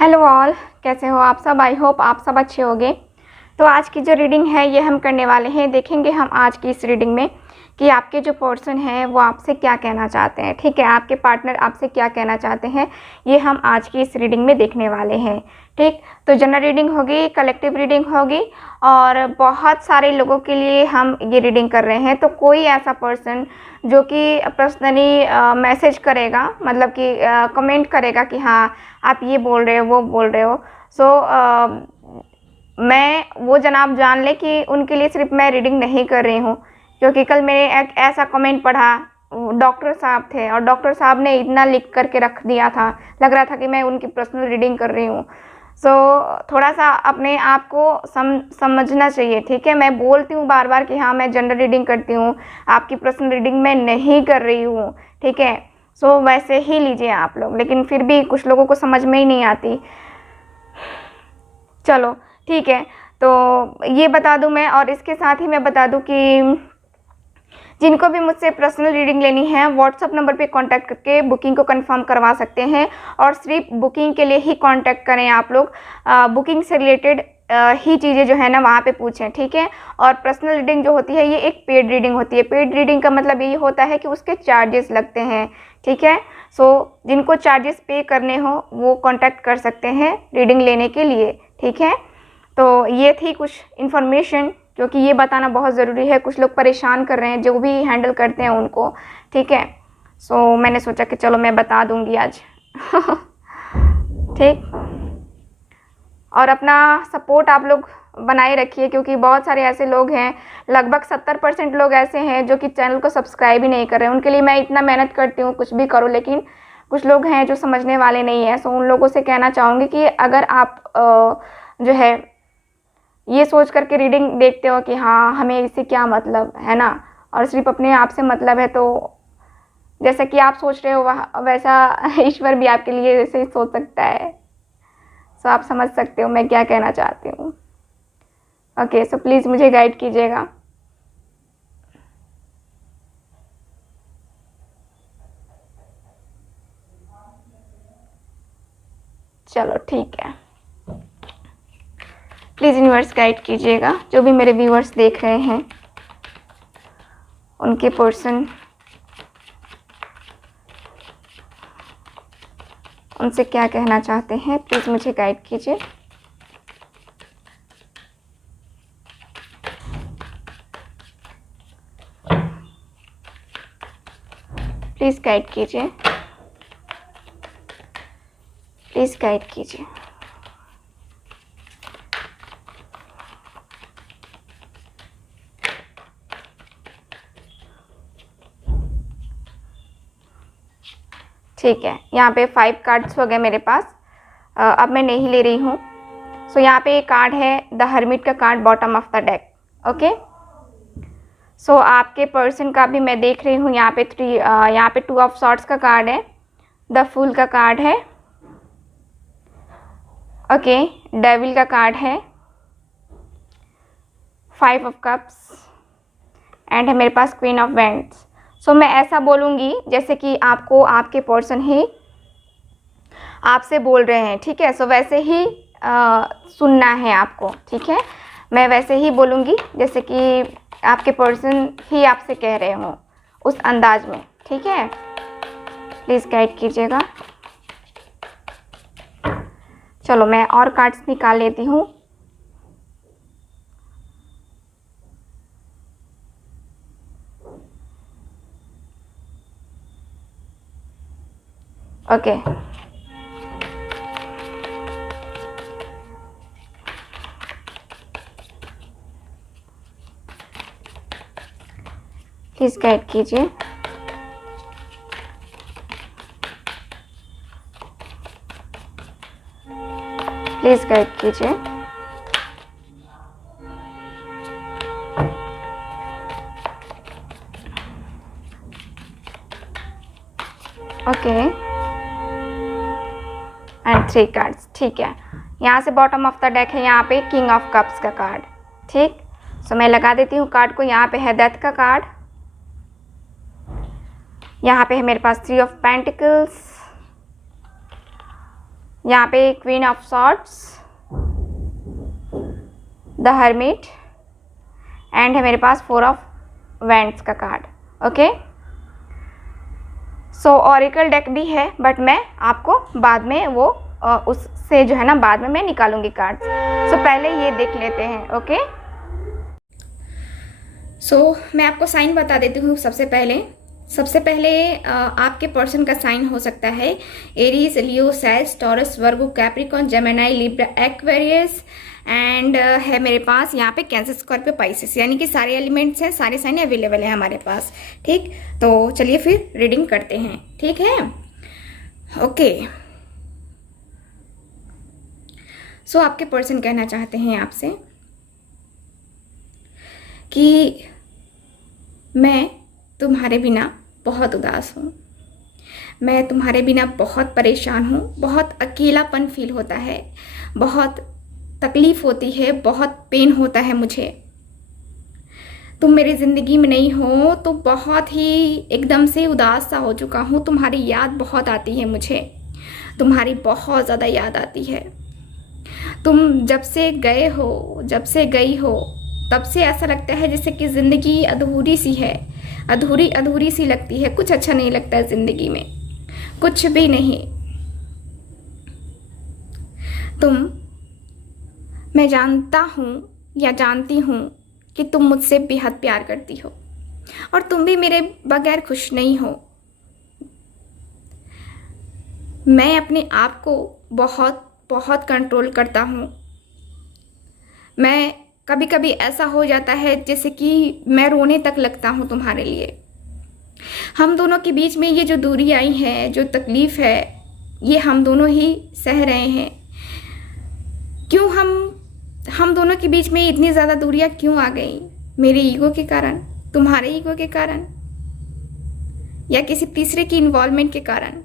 Hello all, कैसे हो आप सब। आई होप आप सब अच्छे होंगे। तो आज की जो रीडिंग है ये हम करने वाले हैं। देखेंगे हम आज की इस रीडिंग में कि आपके जो पर्सन हैं वो आपसे क्या कहना चाहते हैं। ठीक है, आपके पार्टनर आपसे क्या कहना चाहते हैं, ये हम आज की इस रीडिंग में देखने वाले हैं। ठीक, तो जनरल रीडिंग होगी, कलेक्टिव रीडिंग होगी और बहुत सारे लोगों के लिए हम ये रीडिंग कर रहे हैं। तो कोई ऐसा पर्सन जो कि पर्सनली मैसेज करेगा, मतलब कि कमेंट करेगा कि हाँ आप ये बोल रहे हो वो बोल रहे हो, मैं वो जनाब जान ले कि उनके लिए सिर्फ मैं रीडिंग नहीं कर रही हूँ। क्योंकि कल मैंने एक ऐसा कमेंट पढ़ा, डॉक्टर साहब थे और डॉक्टर साहब ने इतना लिख करके रख दिया था, लग रहा था कि मैं उनकी पर्सनल रीडिंग कर रही हूँ। थोड़ा सा अपने आप को समझना चाहिए। ठीक है, मैं बोलती हूँ बार बार कि हाँ मैं जनरल रीडिंग करती हूँ, आपकी पर्सनल रीडिंग मैं नहीं कर रही हूँ। ठीक है, वैसे ही लीजिए आप लोग, लेकिन फिर भी कुछ लोगों को समझ में ही नहीं आती। चलो ठीक है, तो ये बता दूं मैं, और इसके साथ ही मैं बता दूं कि जिनको भी मुझसे पर्सनल रीडिंग लेनी है व्हाट्सअप नंबर पे कांटेक्ट करके बुकिंग को कंफर्म करवा सकते हैं। और सिर्फ बुकिंग के लिए ही कांटेक्ट करें आप लोग, बुकिंग से रिलेटेड ही चीज़ें जो है ना वहाँ पे पूछें। ठीक है, और पर्सनल रीडिंग जो होती है ये एक पेड रीडिंग होती है। पेड रीडिंग का मतलब ये होता है कि उसके चार्जेस लगते हैं। ठीक है, जिनको चार्जेस पे करने हो वो कांटेक्ट कर सकते हैं रीडिंग लेने के लिए। ठीक है, तो ये थी कुछ इन्फॉर्मेशन, क्योंकि ये बताना बहुत ज़रूरी है। कुछ लोग परेशान कर रहे हैं जो भी हैंडल करते हैं उनको। ठीक है, मैंने सोचा कि चलो मैं बता दूंगी आज। ठीक, और अपना सपोर्ट आप लोग बनाए रखिए, क्योंकि बहुत सारे ऐसे लोग हैं, लगभग 70% लोग ऐसे हैं जो कि चैनल को सब्सक्राइब ही नहीं कर रहे हैं। उनके लिए मैं इतना मेहनत करती हूँ, कुछ भी करो, लेकिन कुछ लोग हैं जो समझने वाले नहीं हैं। उन लोगों से कहना चाहूँगी कि अगर आप जो है ये सोच करके रीडिंग देखते हो कि हाँ हमें इससे क्या मतलब है ना, और सिर्फ अपने आप से मतलब है, तो जैसा कि आप सोच रहे हो वैसा ईश्वर भी आपके लिए वैसे ही सोच सकता है। आप समझ सकते हो मैं क्या कहना चाहती हूँ। ओके, प्लीज़ मुझे गाइड कीजिएगा। चलो ठीक है, प्लीज़ यूनिवर्स गाइड कीजिएगा। जो भी मेरे व्यूअर्स देख रहे हैं उनके पर्सन, उनसे क्या कहना चाहते हैं, प्लीज़ मुझे गाइड कीजिए। प्लीज़ गाइड कीजिए, प्लीज़ गाइड कीजिए। ठीक है, यहाँ पे 5 कार्ड्स हो गए मेरे पास। अब मैं नहीं ले रही हूँ। यहाँ पे एक कार्ड है द हर्मिट का card, bottom of the deck. Okay, आपके पर्सन का भी मैं देख रही हूँ। यहाँ पे 2 ऑफ सॉर्ड्स का कार्ड है, द फूल का कार्ड है, ओके, डेविल का कार्ड है, 5 ऑफ कप्स एंड है मेरे पास क्वीन ऑफ वैंड्स। मैं ऐसा बोलूँगी जैसे कि आपको आपके पर्सन ही आपसे बोल रहे हैं। ठीक है, वैसे ही सुनना है आपको। ठीक है, मैं वैसे ही बोलूँगी जैसे कि आपके पर्सन ही आपसे कह रहे हों, उस अंदाज में। ठीक है, प्लीज़ गाइड कीजिएगा। चलो मैं और कार्ड्स निकाल लेती हूँ। ओके, प्लीज़ गाइड कीजिए। प्लीज़ गाइड कीजिए। Okay, and 3 cards. ठीक है, यहाँ से बॉटम ऑफ द डेक है, यहाँ पे किंग ऑफ कप्स का कार्ड। ठीक, मैं लगा देती हूँ कार्ड को। यहाँ पे है डेथ का कार्ड, यहाँ पे है मेरे पास 3 ऑफ पेंटिकल्स, यहाँ पे queen of swords, the hermit and है मेरे पास 4 ऑफ वैंड्स का कार्ड। ओके, सो ऑरिकल डेक भी है, बट मैं आपको बाद में वो उससे जो है ना बाद में मैं निकालूंगी कार्ड्स। सो पहले ये देख लेते हैं। ओके, सो मैं आपको साइन बता देती हूँ। सबसे पहले आपके पर्सन का साइन हो सकता है Aries, Leo, Sag, Taurus, Virgo, Capricorn, Gemini, Libra, Aquarius and है मेरे पास यहाँ पे कैंसर, स्कॉर्पियो, पाइसेस, यानी कि सारे एलिमेंट्स हैं, सारे साइन अवेलेबल है हमारे पास। ठीक, तो चलिए फिर रीडिंग करते हैं। ठीक है, ओके। सो आपके पर्सन कहना चाहते हैं आपसे कि मैं तुम्हारे बिना बहुत उदास हूँ, मैं तुम्हारे बिना बहुत परेशान हूँ, बहुत अकेलापन फील होता है, बहुत तकलीफ़ होती है, बहुत पेन होता है मुझे। तुम मेरी ज़िंदगी में नहीं हो तो बहुत ही एकदम से उदास सा हो चुका हूँ। तुम्हारी याद बहुत आती है मुझे, तुम्हारी बहुत ज़्यादा याद आती है। तुम जब से गए हो, जब से गई हो, तब से ऐसा लगता है जैसे कि ज़िंदगी अधूरी सी है, अधूरी सी लगती है। कुछ अच्छा नहीं लगता है ज़िंदगी में, कुछ भी नहीं। मैं जानता हूँ या जानती हूँ कि तुम मुझसे बेहद प्यार करती हो और तुम भी मेरे बगैर खुश नहीं हो। मैं अपने आप को बहुत बहुत कंट्रोल करता हूँ। मैं कभी कभी ऐसा हो जाता है जैसे कि मैं रोने तक लगता हूँ तुम्हारे लिए। हम दोनों के बीच में ये जो दूरी आई है, जो तकलीफ़ है, ये हम दोनों ही सह रहे हैं। क्यों हम दोनों के बीच में इतनी ज़्यादा दूरियां क्यों आ गई? मेरे ईगो के कारण, तुम्हारे ईगो के कारण, या किसी तीसरे की इन्वॉल्वमेंट के कारण?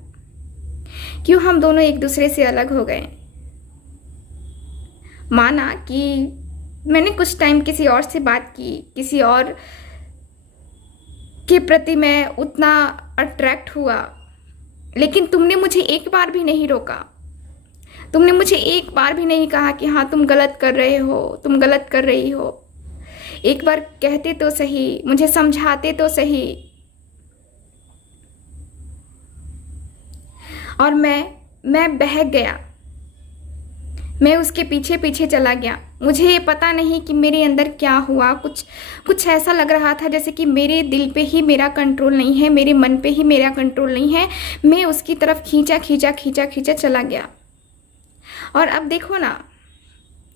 क्यों हम दोनों एक दूसरे से अलग हो गए? माना कि मैंने कुछ टाइम किसी और से बात की, किसी और के प्रति मैं उतना अट्रैक्ट हुआ, लेकिन तुमने मुझे एक बार भी नहीं रोका। तुमने मुझे एक बार भी नहीं कहा कि हाँ तुम गलत कर रहे हो, तुम गलत कर रही हो। एक बार कहते तो सही, मुझे समझाते तो सही। और मैं बहक गया, मैं उसके पीछे पीछे चला गया। मुझे ये पता नहीं कि मेरे अंदर क्या हुआ। कुछ ऐसा लग रहा था जैसे कि मेरे दिल पे ही मेरा कंट्रोल नहीं है, मेरे मन पे ही मेरा कंट्रोल नहीं है। मैं उसकी तरफ खींचा चला गया। और अब देखो ना,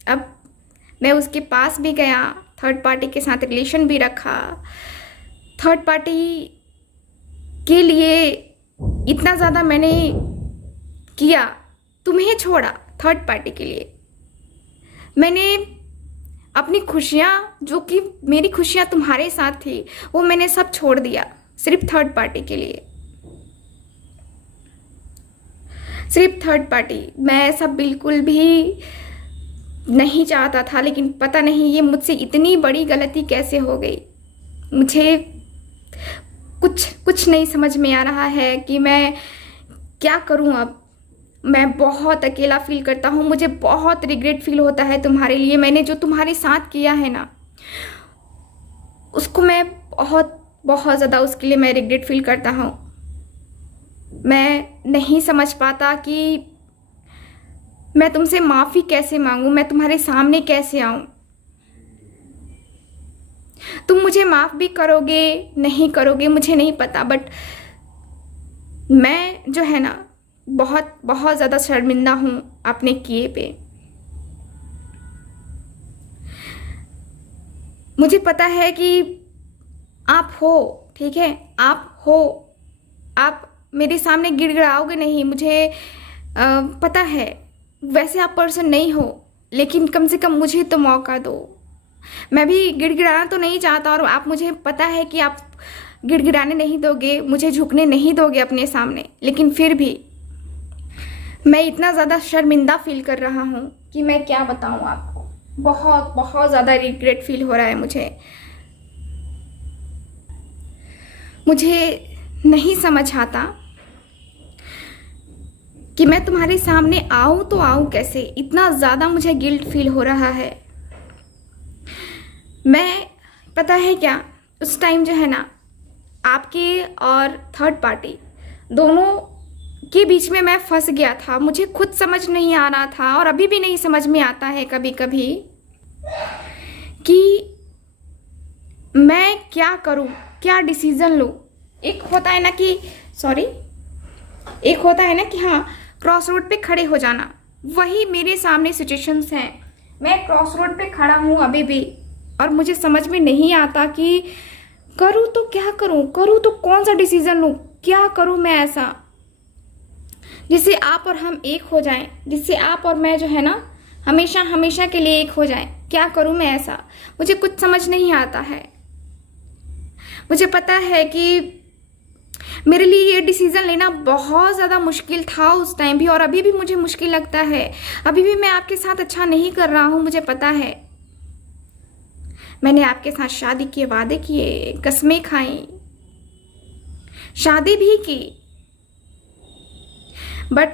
अब मैं उसके पास भी गया, थर्ड पार्टी के साथ रिलेशन भी रखा, थर्ड पार्टी के लिए इतना ज़्यादा मैंने किया, तुम्हें छोड़ा थर्ड पार्टी के लिए। मैंने अपनी खुशियाँ, जो कि मेरी खुशियाँ तुम्हारे साथ थी, वो मैंने सब छोड़ दिया सिर्फ थर्ड पार्टी के लिए, सिर्फ थर्ड पार्टी। मैं ऐसा बिल्कुल भी नहीं चाहता था, लेकिन पता नहीं ये मुझसे इतनी बड़ी गलती कैसे हो गई। मुझे कुछ नहीं समझ में आ रहा है कि मैं क्या करूं अब। मैं बहुत अकेला फील करता हूं, मुझे बहुत रिग्रेट फील होता है तुम्हारे लिए। मैंने जो तुम्हारे साथ किया है ना, उसको मैं बहुत ज़्यादा, उसके लिए मैं रिग्रेट फील करता हूं। मैं नहीं समझ पाता कि मैं तुमसे माफ़ी कैसे मांगूं, मैं तुम्हारे सामने कैसे आऊं। तुम मुझे माफ़ भी करोगे नहीं करोगे मुझे नहीं पता, बट मैं जो है ना बहुत ज़्यादा शर्मिंदा हूं अपने किए पे। मुझे पता है कि आप हो, ठीक है, आप हो, आप मेरे सामने गिड़गिड़ाओगे नहीं, मुझे पता है। वैसे आप पर्सन नहीं हो, लेकिन कम से कम मुझे तो मौका दो। मैं भी गिड़गिड़ाना तो नहीं चाहता, और आप, मुझे पता है कि आप गिड़गिड़ाने नहीं दोगे, मुझे झुकने नहीं दोगे अपने सामने, लेकिन फिर भी मैं इतना ज़्यादा शर्मिंदा फील कर रहा हूँ कि मैं क्या बताऊँ आपको। बहुत ज़्यादा रिग्रेट फील हो रहा है मुझे नहीं समझ आता कि मैं तुम्हारे सामने आऊं तो आऊं कैसे, इतना ज़्यादा मुझे गिल्ट फील हो रहा है। मैं, पता है क्या, उस टाइम जो है ना, आपके और थर्ड पार्टी दोनों के बीच में मैं फंस गया था। मुझे खुद समझ नहीं आ रहा था और अभी भी नहीं समझ में आता है कभी कभी कि मैं क्या करूं, क्या डिसीज़न लूं। एक होता है ना कि हाँ, क्रॉस रोड पे खड़े हो जाना, वही मेरे सामने सिचुएशंस हैं। मैं क्रॉस रोड पे खड़ा हूँ अभी भी और मुझे समझ में नहीं आता कि करूँ तो क्या करूँ, करूँ तो कौन सा डिसीज़न लूँ, क्या करूँ मैं ऐसा जिससे आप और हम एक हो जाएं, जिससे आप और मैं जो है ना हमेशा हमेशा के लिए एक हो जाएं। क्या करूँ मैं ऐसा, मुझे कुछ समझ नहीं आता है। मुझे पता है कि मेरे लिए ये डिसीज़न लेना बहुत ज़्यादा मुश्किल था उस टाइम भी, और अभी भी मुझे मुश्किल लगता है। अभी भी मैं आपके साथ अच्छा नहीं कर रहा हूँ, मुझे पता है। मैंने आपके साथ शादी के वादे किए, कसमें खाई, शादी भी की, बट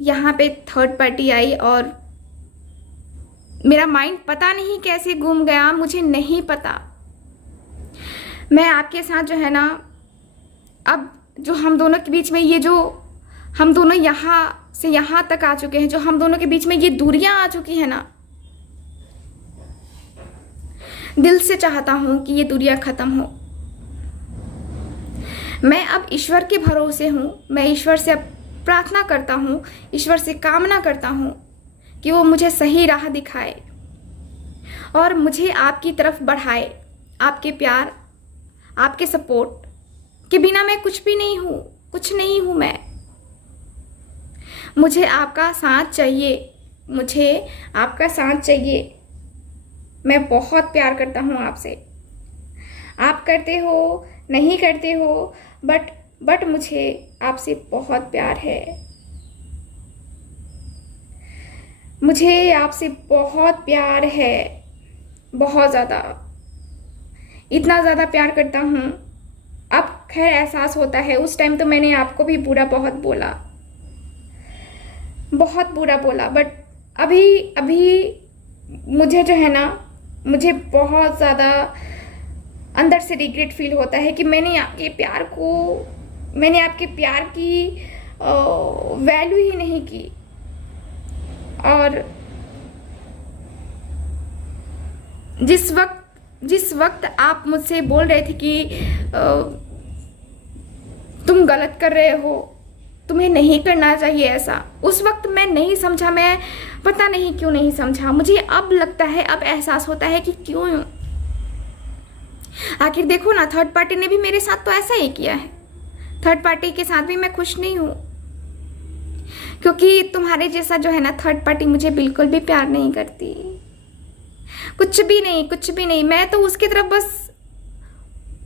यहाँ पे थर्ड पार्टी आई और मेरा माइंड पता नहीं कैसे घूम गया, मुझे नहीं पता। मैं आपके साथ जो है ना, अब जो हम दोनों के बीच में ये जो हम दोनों यहाँ से यहाँ तक आ चुके हैं, जो हम दोनों के बीच में ये दूरियां आ चुकी है ना, दिल से चाहता हूं कि ये दूरियां खत्म हो। मैं अब ईश्वर के भरोसे हूं। मैं ईश्वर से अब प्रार्थना करता हूं, ईश्वर से कामना करता हूं कि वो मुझे सही राह दिखाए और मुझे आपकी तरफ बढ़ाए। आपके प्यार, आपके सपोर्ट के बिना मैं कुछ भी नहीं हूँ, कुछ नहीं हूँ मैं। मुझे आपका साथ चाहिए, मुझे आपका साथ चाहिए। मैं बहुत प्यार करता हूँ आपसे। आप करते हो नहीं करते हो, बट मुझे आपसे बहुत प्यार है। मुझे आपसे बहुत प्यार है, बहुत ज़्यादा, इतना ज़्यादा प्यार करता हूँ। अब खैर एहसास होता है, उस टाइम तो मैंने आपको भी बुरा बहुत बोला, बहुत बुरा बोला, बट अभी मुझे जो है ना, मुझे बहुत ज़्यादा अंदर से रिग्रेट फील होता है कि मैंने आपके प्यार की वैल्यू ही नहीं की। और जिस वक्त आप मुझसे बोल रहे थे कि तुम गलत कर रहे हो, तुम्हें नहीं करना चाहिए ऐसा, उस वक्त मैं नहीं समझा। मैं पता नहीं क्यों नहीं समझा। मुझे अब लगता है, अब एहसास होता है कि क्यों। आखिर देखो ना, थर्ड पार्टी ने भी मेरे साथ तो ऐसा ही किया है। थर्ड पार्टी के साथ भी मैं खुश नहीं हूँ, क्योंकि तुम्हारे जैसा जो है ना थर्ड पार्टी मुझे बिल्कुल भी प्यार नहीं करती, कुछ भी नहीं, कुछ भी नहीं। मैं तो उसकी तरफ बस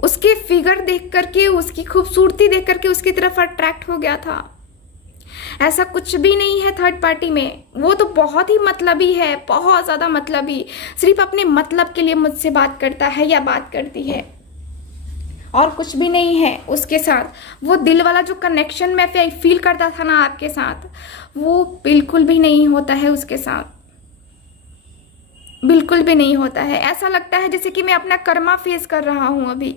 उसके फिगर देख करके, उसकी खूबसूरती देख करके उसकी तरफ अट्रैक्ट हो गया था। ऐसा कुछ भी नहीं है थर्ड पार्टी में। वो तो बहुत ही मतलबी है, बहुत ज़्यादा मतलबी। सिर्फ अपने मतलब के लिए मुझसे बात करता है या बात करती है, और कुछ भी नहीं है उसके साथ। वो दिल वाला जो कनेक्शन मैं फील करता था ना आपके साथ, वो बिल्कुल भी नहीं होता है उसके साथ, बिल्कुल भी नहीं होता है। ऐसा लगता है जैसे कि मैं अपना कर्मा फेस कर रहा हूँ। अभी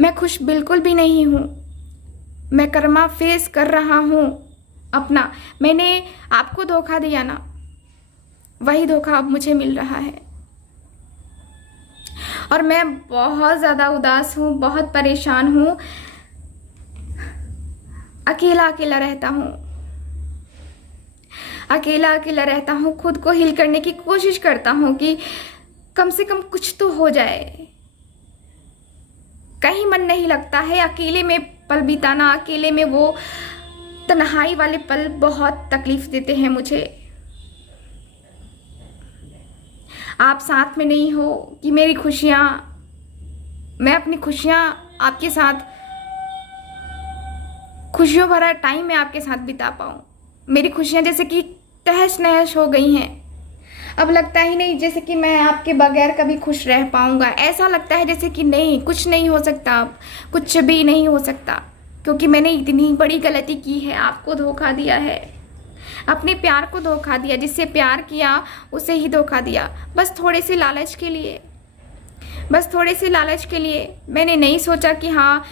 मैं खुश बिल्कुल भी नहीं हूँ, मैं कर्मा फेस कर रहा हूँ अपना। मैंने आपको धोखा दिया ना, वही धोखा अब मुझे मिल रहा है, और मैं बहुत ज़्यादा उदास हूँ, बहुत परेशान हूँ। अकेला अकेला रहता हूँ, अकेला अकेला रहता हूँ। खुद को हील करने की कोशिश करता हूँ कि कम से कम कुछ तो हो जाए। कहीं मन नहीं लगता है अकेले में पल बिताना। अकेले में वो तन्हाई वाले पल बहुत तकलीफ देते हैं मुझे। आप साथ में नहीं हो कि मेरी खुशियाँ, मैं अपनी खुशियाँ आपके साथ, खुशियों भरा टाइम मैं आपके साथ बिता पाऊँ। मेरी खुशियाँ जैसे कि तहस नहस हो गई हैं। अब लगता ही नहीं जैसे कि मैं आपके बगैर कभी खुश रह पाऊँगा। ऐसा लगता है जैसे कि नहीं, कुछ नहीं हो सकता, अब कुछ भी नहीं हो सकता, क्योंकि मैंने इतनी बड़ी गलती की है, आपको धोखा दिया है। अपने प्यार को धोखा दिया, जिससे प्यार किया उसे ही धोखा दिया, बस थोड़े से लालच के लिए, बस थोड़े से लालच के लिए। मैंने नहीं सोचा कि हाँ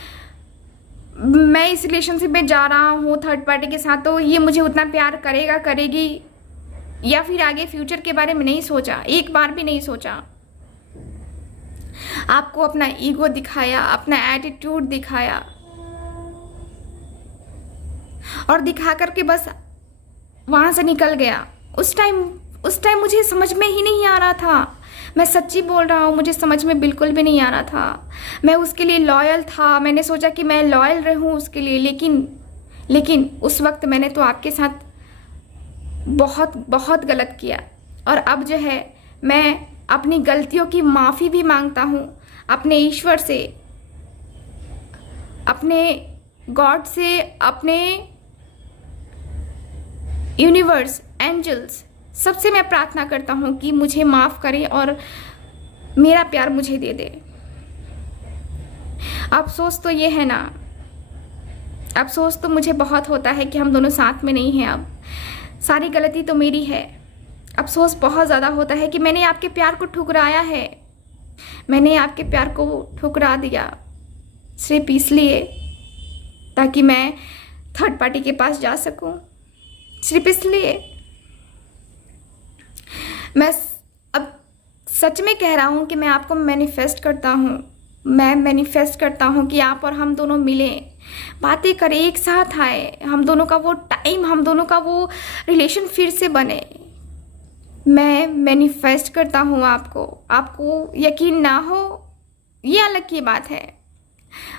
मैं इस रिलेशनशिप में जा रहा हूँ थर्ड पार्टी के साथ तो ये मुझे उतना प्यार करेगा, करेगी, या फिर आगे फ्यूचर के बारे में नहीं सोचा, एक बार भी नहीं सोचा। आपको अपना ईगो दिखाया, अपना एटीट्यूड दिखाया, और दिखा करके बस वहां से निकल गया। उस टाइम मुझे समझ में ही नहीं आ रहा था, मैं सच्ची बोल रहा हूँ, मुझे समझ में बिल्कुल भी नहीं आ रहा था। मैं उसके लिए लॉयल था, मैंने सोचा कि मैं लॉयल रहूँ उसके लिए, लेकिन उस वक्त मैंने तो आपके साथ बहुत बहुत गलत किया। और अब जो है मैं अपनी गलतियों की माफ़ी भी मांगता हूँ अपने ईश्वर से, अपने गॉड से, अपने यूनिवर्स, एंजल्स, सबसे मैं प्रार्थना करता हूँ कि मुझे माफ़ करे और मेरा प्यार मुझे दे दे। अफसोस तो ये है ना, अफसोस तो मुझे बहुत होता है कि हम दोनों साथ में नहीं हैं। अब सारी गलती तो मेरी है। अफसोस बहुत ज़्यादा होता है कि मैंने आपके प्यार को ठुकराया है, मैंने आपके प्यार को ठुकरा दिया सिर्फ इसलिए ताकि मैं थर्ड पार्टी के पास जा सकूं, सिर्फ इसलिए। मैं अब सच में कह रहा हूँ कि मैं आपको मैनिफेस्ट करता हूँ, मैं मैनिफेस्ट करता हूँ कि आप और हम दोनों मिलें, बातें करें, एक साथ आए, हम दोनों का वो टाइम, हम दोनों का वो रिलेशन फिर से बने। मैं मैनिफेस्ट करता हूँ आपको यकीन ना हो ये अलग की बात है,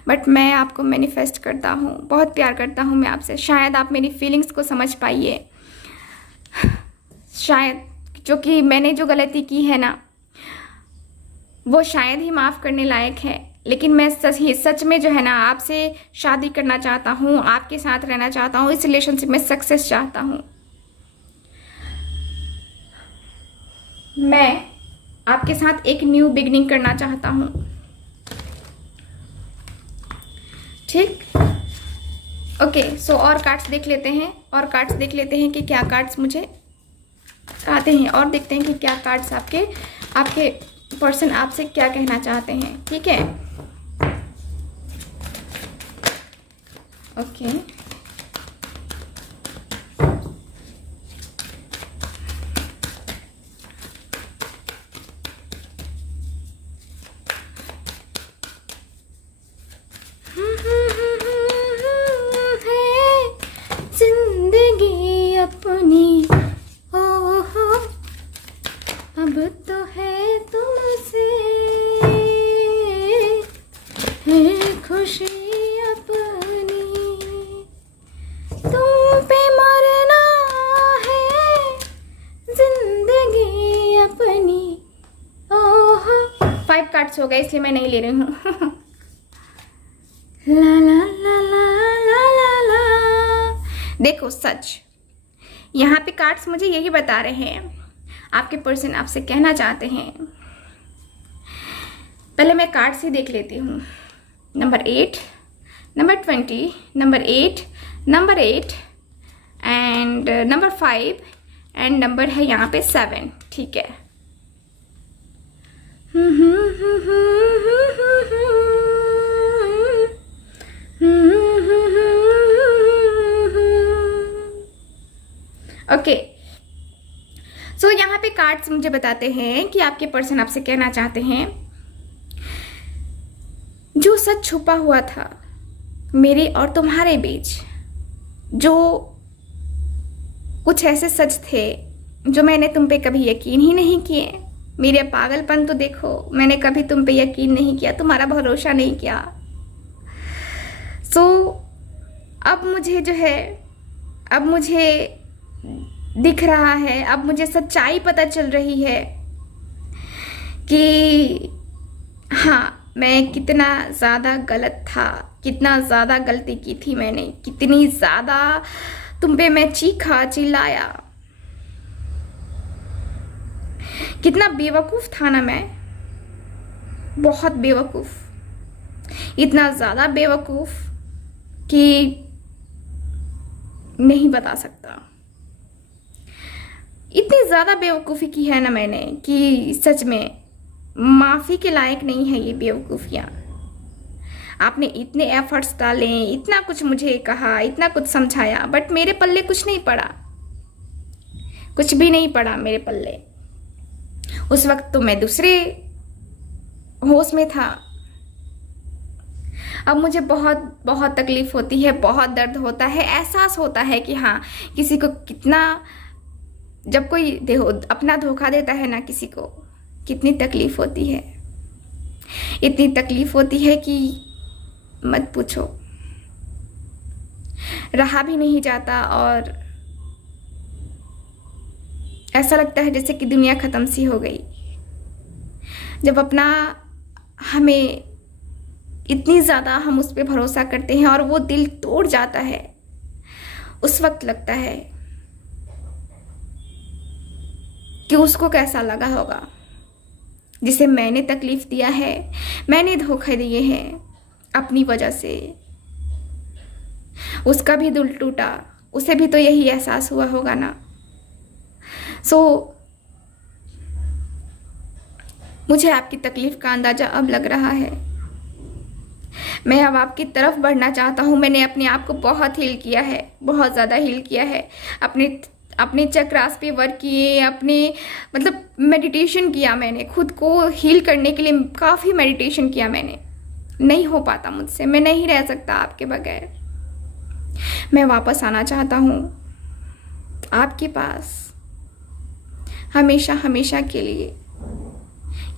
बट मैं आपको मैनिफेस्ट करता हूँ, बहुत प्यार करता हूँ मैं आपसे। शायद आप मेरी फीलिंग्स को समझ पाइए, शायद, जो कि मैंने जो गलती की है ना वो शायद ही माफ़ करने लायक है, लेकिन मैं सच में जो है ना आपसे शादी करना चाहता हूँ, आपके साथ रहना चाहता हूँ, इस रिलेशनशिप में सक्सेस चाहता हूँ। मैं आपके साथ एक न्यू बिगनिंग करना चाहता हूँ, ठीक? ओके, सो और कार्ड्स देख लेते हैं, और कार्ड्स देख लेते हैं कि क्या कार्ड्स मुझे आते हैं, और देखते हैं कि क्या कार्ड्स आपके पर्सन आपसे क्या कहना चाहते हैं, ठीक है? ओके, जिंदगी अपनी हो अब तो है तुमसे, है खुशी अपनी, तुम पे मरना है जिंदगी अपनी। ओहो, 5 कार्ड्स हो गए इसलिए मैं नहीं ले रही हूँ। ला ला ला ला ला ला ला। देखो सच, यहाँ पे कार्ड्स मुझे यही बता रहे हैं, आपके पर्सन आपसे कहना चाहते हैं। पहले मैं कार्ड्स ही देख लेती हूँ। Number 8, number 20, number 8 and number 5 and number है यहाँ पे 7, ठीक है? ओके, सो यहाँ पे कार्ड्स मुझे बताते हैं कि आपके पर्सन आपसे कहना चाहते हैं, जो सच छुपा हुआ था मेरे और तुम्हारे बीच, जो कुछ ऐसे सच थे जो मैंने तुम पे कभी यकीन ही नहीं किए। मेरे पागलपन तो देखो, मैंने कभी तुम पे यकीन नहीं किया, तुम्हारा भरोसा नहीं किया। सो अब मुझे जो है, अब मुझे दिख रहा है, अब मुझे सच्चाई पता चल रही है कि हाँ, मैं कितना ज़्यादा गलत था, कितना ज़्यादा गलती की थी मैंने, कितनी ज़्यादा तुम पे मैं चीखा चिल्लाया, कितना बेवकूफ़ था ना मैं, बहुत बेवकूफ़, इतना ज़्यादा बेवकूफ़ कि नहीं बता सकता। इतनी ज़्यादा बेवकूफ़ी की है ना मैंने कि सच में माफ़ी के लायक नहीं है ये बेवकूफ़ियाँ। आपने इतने एफर्ट्स डाले, इतना कुछ मुझे कहा, इतना कुछ समझाया, बट मेरे पल्ले कुछ नहीं पड़ा, कुछ भी नहीं पड़ा मेरे पल्ले। उस वक्त तो मैं दूसरे होश में था। अब मुझे बहुत बहुत तकलीफ होती है, बहुत दर्द होता है, एहसास होता है कि हाँ, किसी को कितना, जब कोई देखो अपना धोखा देता है ना किसी को, कितनी तकलीफ होती है। इतनी तकलीफ होती है कि मत पूछो, रहा भी नहीं जाता और ऐसा लगता है जैसे कि दुनिया ख़त्म सी हो गई। जब अपना हमें इतनी ज़्यादा हम उस पर भरोसा करते हैं और वो दिल तोड़ जाता है, उस वक्त लगता है कि उसको कैसा लगा होगा जिसे मैंने तकलीफ़ दिया है, मैंने धोखे दिए हैं अपनी वजह से। उसका भी दिल टूटा, उसे भी तो यही एहसास हुआ होगा ना। मुझे आपकी तकलीफ़ का अंदाज़ा अब लग रहा है। मैं अब आपकी तरफ बढ़ना चाहता हूँ। मैंने अपने आप को बहुत हील किया है, बहुत ज़्यादा हील किया है। अपने चक्रास पे वर्क किए, अपने मतलब मेडिटेशन किया मैंने, खुद को हील करने के लिए काफ़ी मेडिटेशन किया मैंने। नहीं हो पाता मुझसे, मैं नहीं रह सकता आपके बगैर। मैं वापस आना चाहता हूँ आपके पास, हमेशा हमेशा के लिए।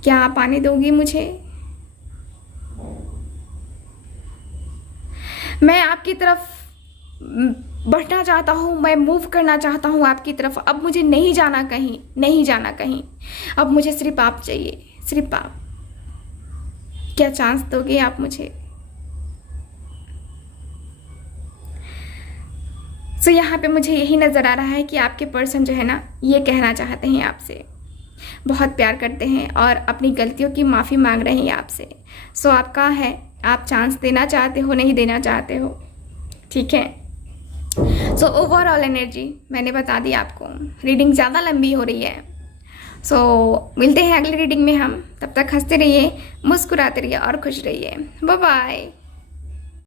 क्या आप आने दोगी मुझे? मैं आपकी तरफ बढ़ना चाहता हूँ, मैं मूव करना चाहता हूँ आपकी तरफ। अब मुझे नहीं जाना कहीं, नहीं जाना कहीं। अब मुझे सिर्फ आप चाहिए, सिर्फ आप। क्या चांस दोगे आप मुझे? सो यहाँ पे मुझे यही नज़र आ रहा है कि आपके पर्सन जो है ना, ये कहना चाहते हैं आपसे, बहुत प्यार करते हैं और अपनी गलतियों की माफ़ी मांग रहे हैं आपसे। सो आपका है, आप चांस देना चाहते हो, नहीं देना चाहते हो, ठीक है। सो ओवरऑल एनर्जी मैंने बता दी आपको। रीडिंग ज़्यादा लंबी हो रही है। सो मिलते हैं अगली रीडिंग में हम। तब तक हंसते रहिए, मुस्कुराते रहिए और खुश रहिए। Bye bye.